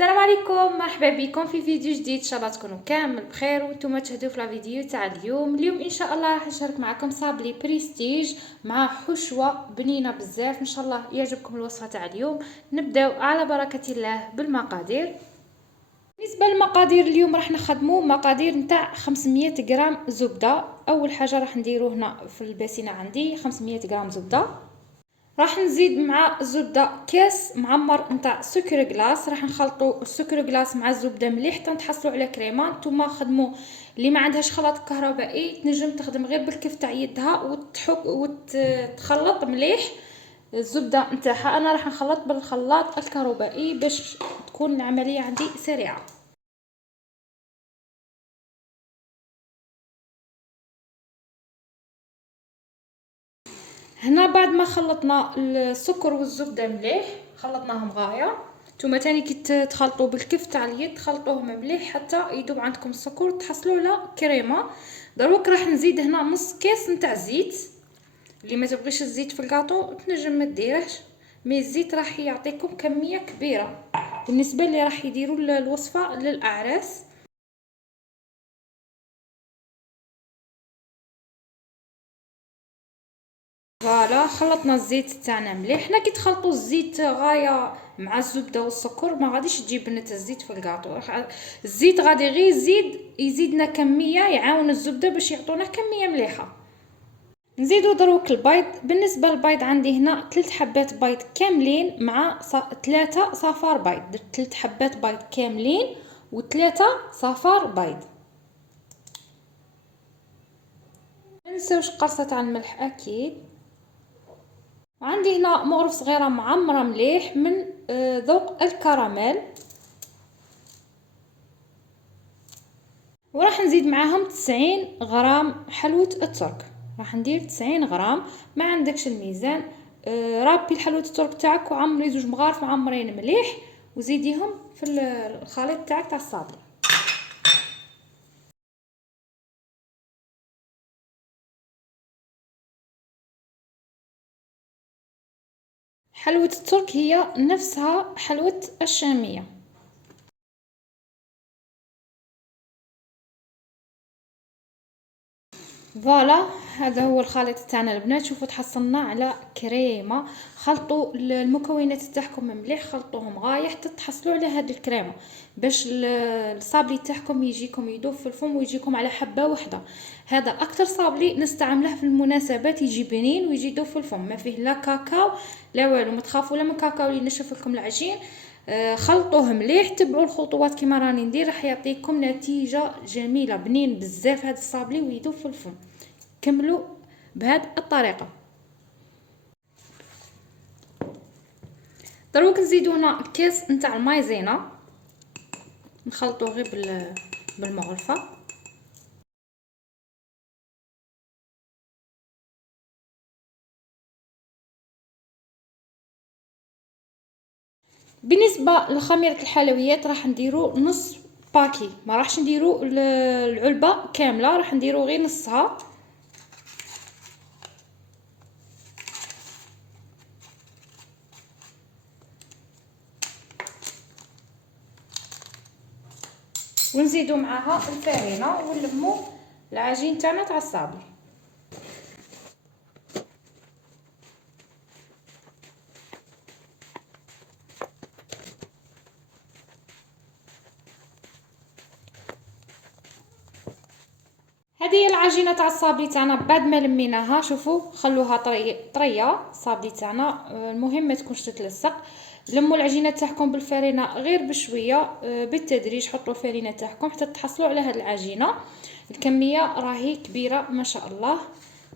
السلام عليكم، مرحبا بكم في فيديو جديد. ان شاء الله تكونوا كامل بخير وانتم تشاهدوا في الفيديو تاع اليوم ان شاء الله راح نشارك معكم صابلي بريستيج مع حشوه بنينه بزاف. ان شاء الله يعجبكم الوصفه تاع اليوم. نبداو على بركه الله بالمقادير. بالنسبه للمقادير اليوم راح نخدموا مقادير نتاع 500 غرام زبده. اول حاجه راح نديرو هنا في الباسينه عندي 500 غرام زبده. راح نزيد مع الزبده كاس معمر نتاع سكر كلاص. راح نخلطوا السكر كلاص مع الزبده مليح حتى نتحصلوا على كريمه. نتوما خدموا اللي ما عندهاش خلاط كهربائي تنجم تخدم غير بالكف تاع يدها وتخلط مليح الزبده نتاعها. انا راح نخلط بالخلاط الكهربائي باش تكون العمليه عندي سريعه. هنا بعد ما خلطنا السكر والزبده مليح خلطناهم غايه. نتوما تاني كي تخلطوا بالكف تاع اليد خلطوهم مليح حتى يذوب عندكم السكر تحصلوا على كريمه. دروك راح نزيد هنا نص كاس نتاع زيت. اللي ما تبغيش الزيت في الكاطو تنجم ما ديرهش، مي الزيت راح يعطيكم كميه كبيره بالنسبه اللي راح يديروا الوصفه للاعراس. فوالا خلطنا الزيت تاعنا مليح. حنا كي تخلطوا الزيت غايه مع الزبده والسكر ما غاديش تجيب بنت الزيت في الكاطو. الزيت غادي غير يزيدنا كميه، يعاون الزبده باش يعطونا كميه مليحه. نزيدو دروك البيض. بالنسبه للبيض عندي هنا 3 حبات بيض كاملين مع 3 صفار بيض. درت 3 حبات بيض كاملين و3 صفار بيض. ما ننساوش قرصه تاع الملح اكيد. وعندي هنا مغرف صغيره معمره مليح من ذوق الكراميل. وراح نزيد معاهم 90 غرام حلوه الترك. راح ندير 90 غرام. ما عندكش الميزان رابي الحلوه الترك تاعك وعمري 2 مغارف معمرين مليح وزيديهم في الخليط تاعك تاع الصابلي. حلوه الترك هي نفسها حلوه الشاميه. فوالا هذا هو الخليط تاعنا البنات. شوفوا تحصلنا على كريمه. خلطوا المكونات تاعكم مليح، خلطوهم غايه حتى تحصلوا على هذه الكريمه باش الصابلي تاعكم يجيكم يذوب في الفم ويجيكم على حبه واحده. هذا اكثر صابلي نستعمله في المناسبات، يجي بنين ويجي يذوب في الفم، ما فيه لا كاكاو لا والو. ما تخافوا لا من كاكاو اللي ينشف لكم العجين. خلطوه مليح، تبعوا الخطوات كما راني ندير راح يعطيكم نتيجه جميله بنين بزاف هذا الصابلي ويذوب في الفم. كملوا بهذه الطريقه. دروك نزيدو هنا كاس نتاع المايزينا نخلطوه غير بالمغرفه. بالنسبه لخميره الحلويات راح نديرو نص باكي، ما راحش نديرو العلبه كامله، راح نديرو غير نصها. ونزيدو معاها الفارينه ونلمو العجين تاعنا تاع الصابلي. هذه هي العجينه تاع الصابلي تاعنا بعد ما لميناها. شوفوا خلوها طريه الصابلي تاعنا. المهم ما تكونش تتلصق. لموا العجينه تاعكم بالفارينه غير بشويه بالتدريج. حطوا الفارينه تاعكم حتى تحصلوا على هذه العجينه. الكميه راهي كبيره ما شاء الله.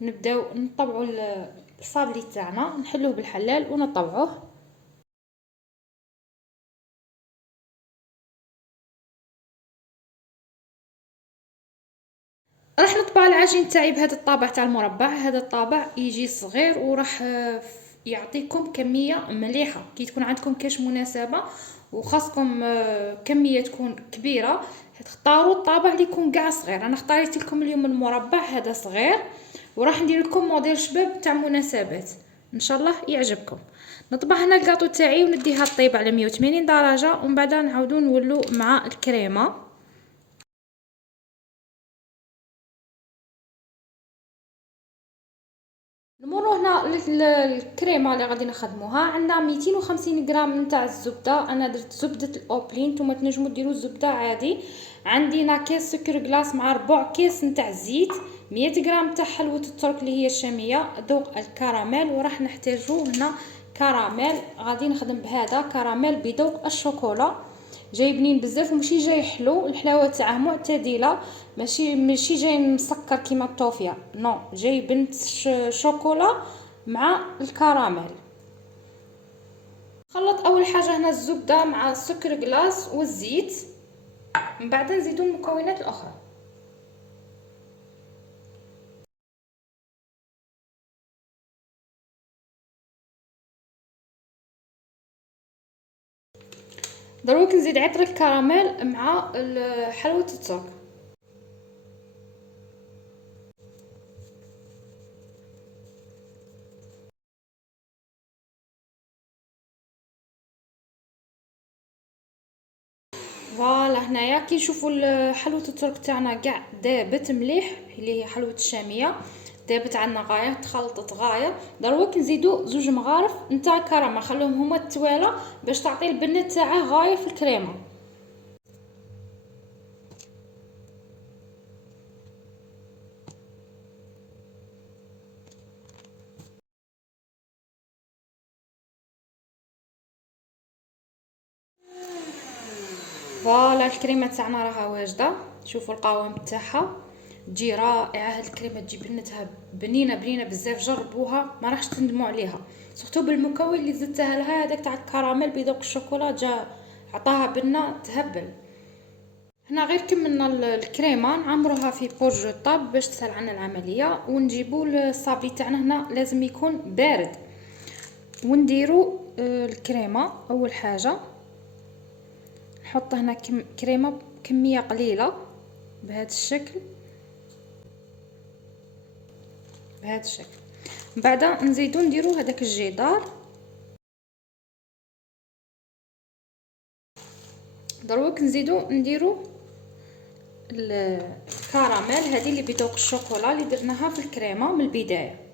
نبداو نطبعوا الصابلي تاعنا، نحلوه بالحلال ونطبعوه. راح نطبع العجين تاعي بهذا الطابع تاع المربع. هذا الطابع يجي صغير وراح يعطيكم كميه مليحه كي تكون عندكم كاش مناسبه وخاصكم كميه تكون كبيره. تختاروا الطابع اللي يكون قاع صغير. انا اختاريت لكم اليوم المربع هذا صغير وراح ندير لكم موديل شباب تاع مناسبات ان شاء الله يعجبكم. نطبع هنا الكاطو تاعي ونديها طيب على 180 درجه، ومن بعد نعاودو نولو مع الكريمه. نمروا هنا الكريمه اللي غادي نخدموها. عندنا 250 غرام نتاع الزبده، انا درت زبده الاوبلين، نتوما تنجموا ديروا الزبده عادي. عندي هنا كيس سكر كلاص مع ربع كيس نتاع الزيت، 100 غرام تاع حلوه الترك اللي هي الشاميه، ذوق الكراميل. وراح نحتاجو هنا كراميل، غادي نخدم بهذا كراميل بذوق الشوكولا، جاي بنين بزاف وماشي جاي حلو، الحلاوه تاعه معتدله، ماشي جاي مسكر كيما الطوفيه، نو جاي بنت شوكولا مع الكراميل. خلط اول حاجه هنا الزبده مع السكر كلاص والزيت، من بعد نزيدو المكونات الاخرى. دروك نزيد عطر الكراميل مع حلوه الترك. فوالا هنايا كي نشوفوا حلوه الترك تاعنا كاع دابت مليح، اللي هي حلوه الشاميه دابت عندنا غايه، تخلطت غايه. دروك نزيدو 2 مغارف نتاع كرامه، خلوهم هما التواله باش تعطي البنه تاعه غايه في الكريمه. فوالا الكريمه تاعنا راها واجده، شوفوا القوام تاعها تجي رائعه. هاد الكريمه تجي بنتها بنينه بزاف، جربوها ما راحش تندموا عليها، سورتو بالمكون اللي زدتها لها هذاك تاع الكراميل بذوق الشوكولا، جا عطاها بنه تهبل. هنا غير كملنا الكريمه، نعمروها في بورج طاب باش تسهل عنا العمليه. ونجيبوا الصابلي تاعنا، هنا لازم يكون بارد. ونديروا الكريمه اول حاجه، نحط هنا كريمه كميه قليله بهذا الشكل، من بعد نزيدو نديرو هذاك الجدار. دروك نديرو الكراميل هذه اللي بذوق الشوكولا اللي درناها في الكريمه من البدايه.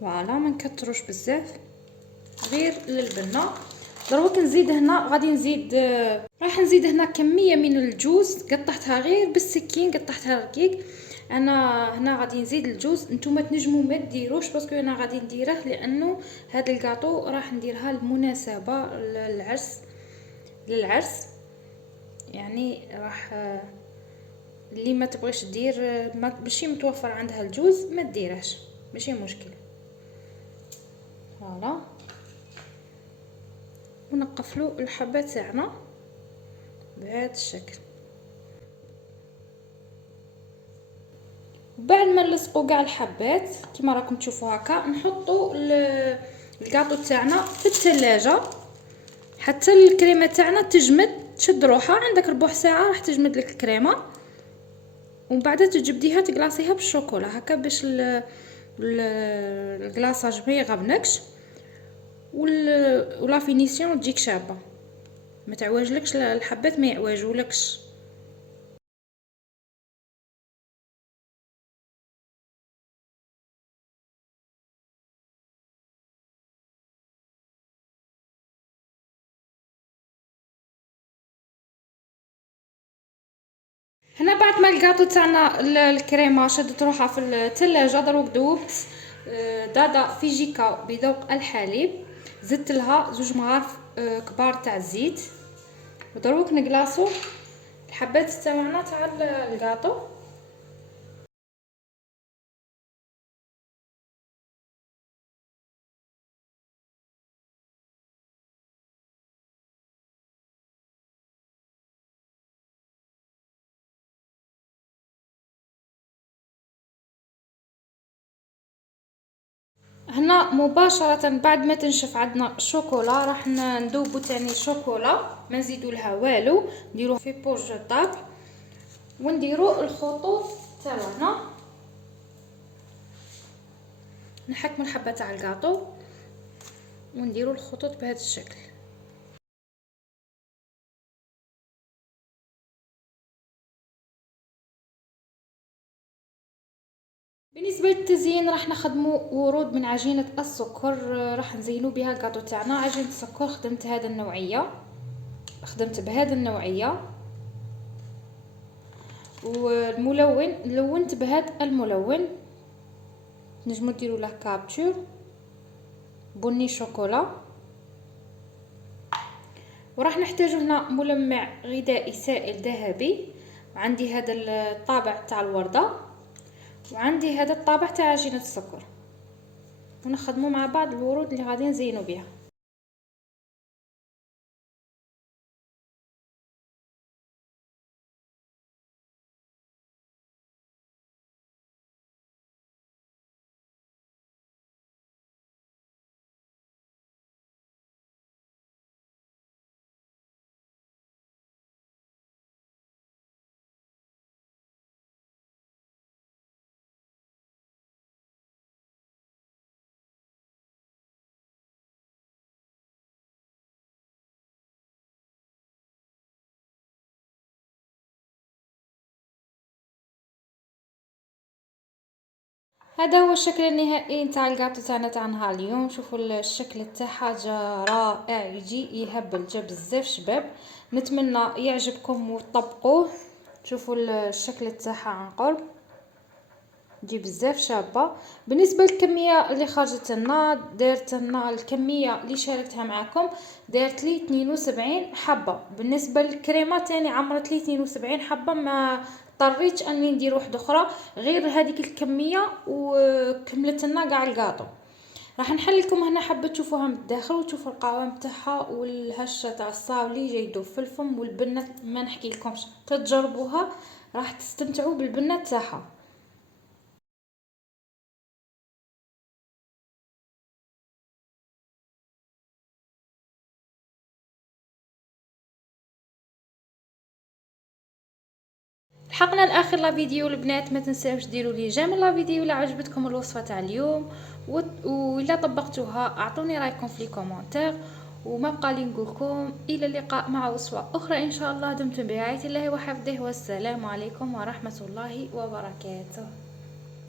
فوالا ما نكتروش بزاف، غير للبنه. دروك نزيد هنا، غادي نزيد راح نزيد هنا كميه من الجوز، قطعتها غير بالسكين، قطعتها رقيق. انا هنا غادي نزيد الجوز، نتوما تنجموا ما ديروش، باسكو انا غادي نديره لانه هذا الكاطو راح نديرها للمناسبه للعرس يعني راح اللي ما تبغيش دير ماشي متوفر عندها الجوز ما ديرهش، ماشي مشكل. فوالا ونقفلو الحبه تاعنا بهذا الشكل. بعد ما نلصقوا كاع الحبات كما راكم تشوفوا هكا، نحطوا الكاطو تاعنا في الثلاجه حتى الكريمه تاعنا تجمد، تشد روحها. عندك ربع ساعه راح تجمد لك الكريمه، ومن بعد تجبديها تقلاصيها بالشوكولا هكا باش الكلاصاج ما يغبنكش، ولا فينيسيون تجيك شابه، ما تعواجلكش الحبات، ما يعواجولكش. هنا بعد ما الكاطو تاعنا الكريمه شدت روحها في الثلاجه، دروك دوبت دادا فيجيكا بذوق الحليب، زدت لها 2 مغارف كبار تاع الزيت، ودروك نقلاصو الحبات تاعنا تاع الكاطو. هنا مباشرة بعد ما تنشف عندنا الشوكولا راح نذوبو تاني الشوكولا، ما نزيدو لها والو، نديروه في بورج طاب ونديرو الخطوط تاعنا. نحكموا الحبه تاع الكاطو ونديروا الخطوط بهذا الشكل. بالنسبه للتزيين راح نخدموا ورود من عجينه السكر، راح نزينوا بها الكاطو تاعنا. عجينه السكر خدمت بهذه النوعيه، والملون لونت بهذا الملون، نجمو ديروا له كابتشور بني شوكولا. وراح نحتاج هنا ملمع غذائي سائل ذهبي، وعندي هذا الطابع تاع الورده، وعندي هذا الطابع تاع عجينه السكر، ونخدموا مع بعض الورود اللي غادي نزينوا بها. هذا هو الشكل النهائي نتاع الكاطو تاعنا نهار اليوم. شوفوا الشكل تاعها جا رائع، يجي يهبل، جا بزاف شباب. نتمنى يعجبكم وتطبقوه. شوفوا الشكل تاعها عن قرب، تجي بزاف شابه. بالنسبه للكميه اللي خرجت لنا، درت لنا الكميه اللي شاركتها معكم، دارت لي 72 حبه. بالنسبه للكريمه تاني عمرت لي 72 حبه، ما اضطريتش اني ندير واحده اخرى غير هذيك الكميه، وكملت لنا كاع الكاطو. راح نحل لكم هنا حبه تشوفوها من الداخل وتشوفوا القوام تاعها والهشه تاع الصابلي جاي يدوب في الفم، والبنه ما نحكي لكمش، تجربوها راح تستمتعوا بالبنه تاعها. لحقنا لاخر لا فيديو البنات، ما تنساوش ديروا لي جيم لا فيديو الا عجبتكم الوصفه تاع اليوم، والا طبقتوها اعطوني رايكم في لي كومونتير. وما بقى لي نقولكم الى اللقاء مع وصفه اخرى ان شاء الله. دمتم برعايه الله وحفظه، والسلام عليكم ورحمه الله وبركاته.